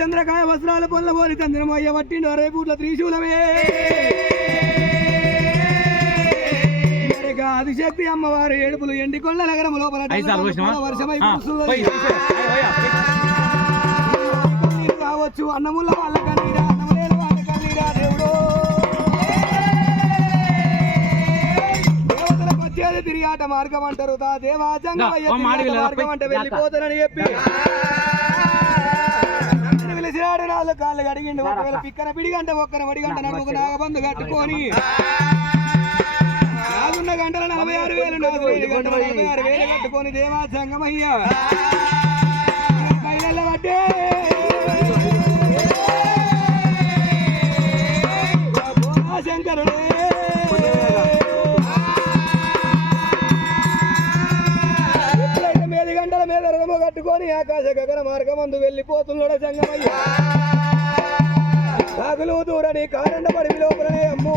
చంద్రకాయ వస్త్రాల పొల్ల పోలి చంద్రమయ్య పట్టిండు రేపూట్ల త్రిశూలమే ఆదిశక్తి అమ్మవారు ఏడుపులు ఎండికొండ నగరం లోపల వర్షమై కావచ్చు అన్నముల వాళ్ళ కన్నీరా అన్నములేల వాళ్ళ కన్నీరా దేవుడు దేవతలకు వచ్చేది తిరిగాట మార్గం అంటారు తా దేవాజంగమయ్య మార్గం అంటే వెళ్ళిపోతానని చెప్పి పిలిచినాడు నాలుగు కాళ్ళు కడిగిండు ఒకవేళ పిక్కన పిడిగంట ఒక్కన వడిగంట నడుముకు నాగబంధు కట్టుకొని 4 గంటల 46,000 5 గంటల 46,000 కట్టుకొని దేవా సంగమయ్య కైలల్ల పట్టే శంకరుడే ఎప్పుడైతే 7 గంటల మీద రథము కట్టుకొని ఆకాశ గగన మార్గమందు వెళ్ళిపోతున్నాడు సంగమయ్య సాగులు దూరని కారండ పడివి లోపలనే అమ్మో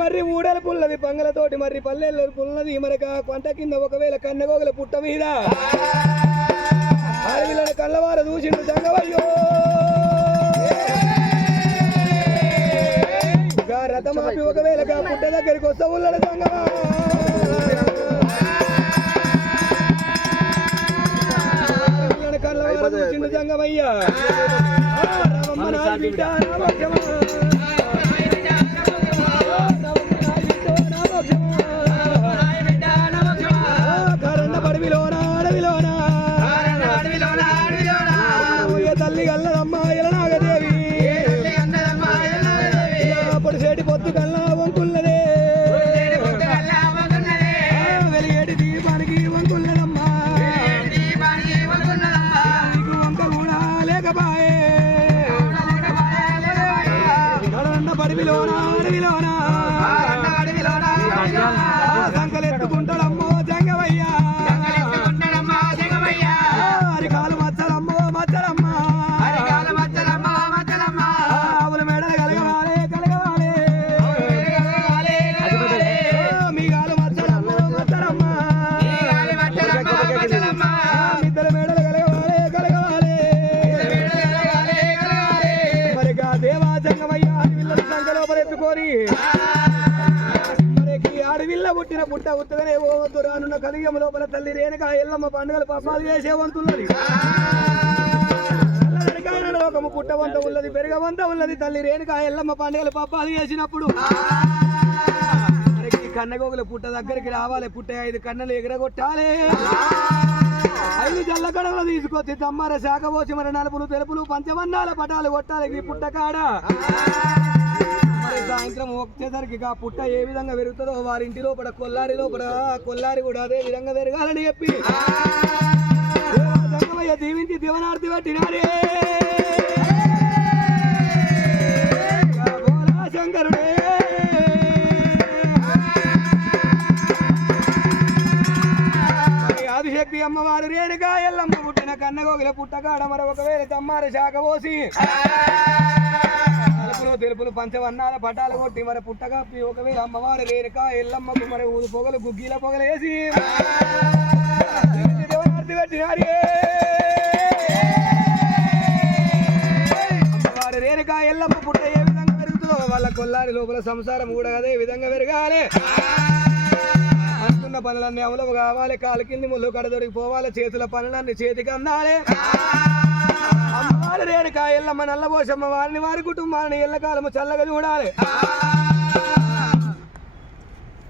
మర్రి ఊడల పుల్లది పంగలతోటి మర్రి పల్లెల్లో పుల్లది మరక పంట కింద ఒకవేళ కన్నగోగల పుట్ట మీద అడవిలను కళ్ళవార దూసిండు సంగమయ్యో రథమాపి ఒకవేళ పుట్ట దగ్గరికి వస్తా ఉన్నాడు సంగమా కళ్ళవార దూసిండు సంగమయ్య తల్లి గల్లదమ్మ ఎలనాగదేవి అప్పుడు చేటి పొత్తు కల్లా వంకుల్లదే వెలిగేటి దీపానికి వంకుల్లదమ్మా నీకు వంక కూడా లేకపాయే నడన్న పడివిలోనా అడవిలోనా సంకలెత్తుకుంటాడమ్మో జంగవయ్య అరికాలు మచ్చలమ్మో మచ్చలమ్మ ఆవుల మెడలు కలగవాలే కలగవాలే మీ గాలు మచ్చలమ్మో మచ్చలమ్మ ఇద్దరు మెడలు కలగవాలే కలగవాలే మరిగా దేవా జంగమయ్య పిల్లల సంఖ్యలోపల ఎత్తుకొని అడవిల్ల పుట్టిన పుట్ట ఉత్తగానే ఓవద్దు రానున్న కలిగం లోపల తల్లి రేణుక ఎల్లమ్మ పండుగలు పాపాలు చేసే వంతున్నది లోకము పుట్టవంత ఉన్నది పెరగవంత ఉన్నది తల్లి రేణుక ఎల్లమ్మ పండుగలు పాపాలు చేసినప్పుడు కన్నగోగుల పుట్ట దగ్గరికి రావాలి పుట్ట 5 కన్నలు ఎగరగొట్టాలి 5 జల్ల కడవలు తీసుకొచ్చి తమ్మార శాఖ పోసి మరి నలుపులు తెలుపులు పంచవన్నాల పటాలు కొట్టాలి ఈ పుట్ట కాడ సాయంత్రం వచ్చేసరికి ఆ పుట్ట ఏ విధంగా పెరుగుతుందో వారింటి లోపల కొల్లారి కూడా అదే విధంగా పెరగాలని చెప్పి దీవించి దివనార్తి పెట్టినారే శంకరుడే ఆదిశక్తి అమ్మవారు రేణుక ఎల్లమ్మ పుట్టిన కన్నగోగుల పుట్టకాడ మరి ఒకవేళ తమ్మార శాఖ పోసి తెలుపులు పంచవన్నాల పటాలు కొట్టి మరి పుట్టగా ఒకవేళ అమ్మవారు రేణుక ఎల్లమ్మకు మరి ఊరు పొగలు గుగ్గీల పొగలేసి అమ్మవారు రేణుక ఎల్లమ్మ పుట్ట ఏ విధంగా పెరుగుతుందో వాళ్ళ కొల్లారి లోపల సంసారం కూడా అదే విధంగా పెరగాలి అనుకున్న పనులన్నీ అమలు కావాలి కాలు కింది ముళ్ళు కడదొడికి పోవాలి చేతుల పనులన్నీ చేతికి అందాలి అమ్మవారు రేణుక ఎల్లమ్మ నల్లబోసమ్మ వారిని వారి కుటుంబాన్ని ఎల్లకాలము చల్లగా చూడాలి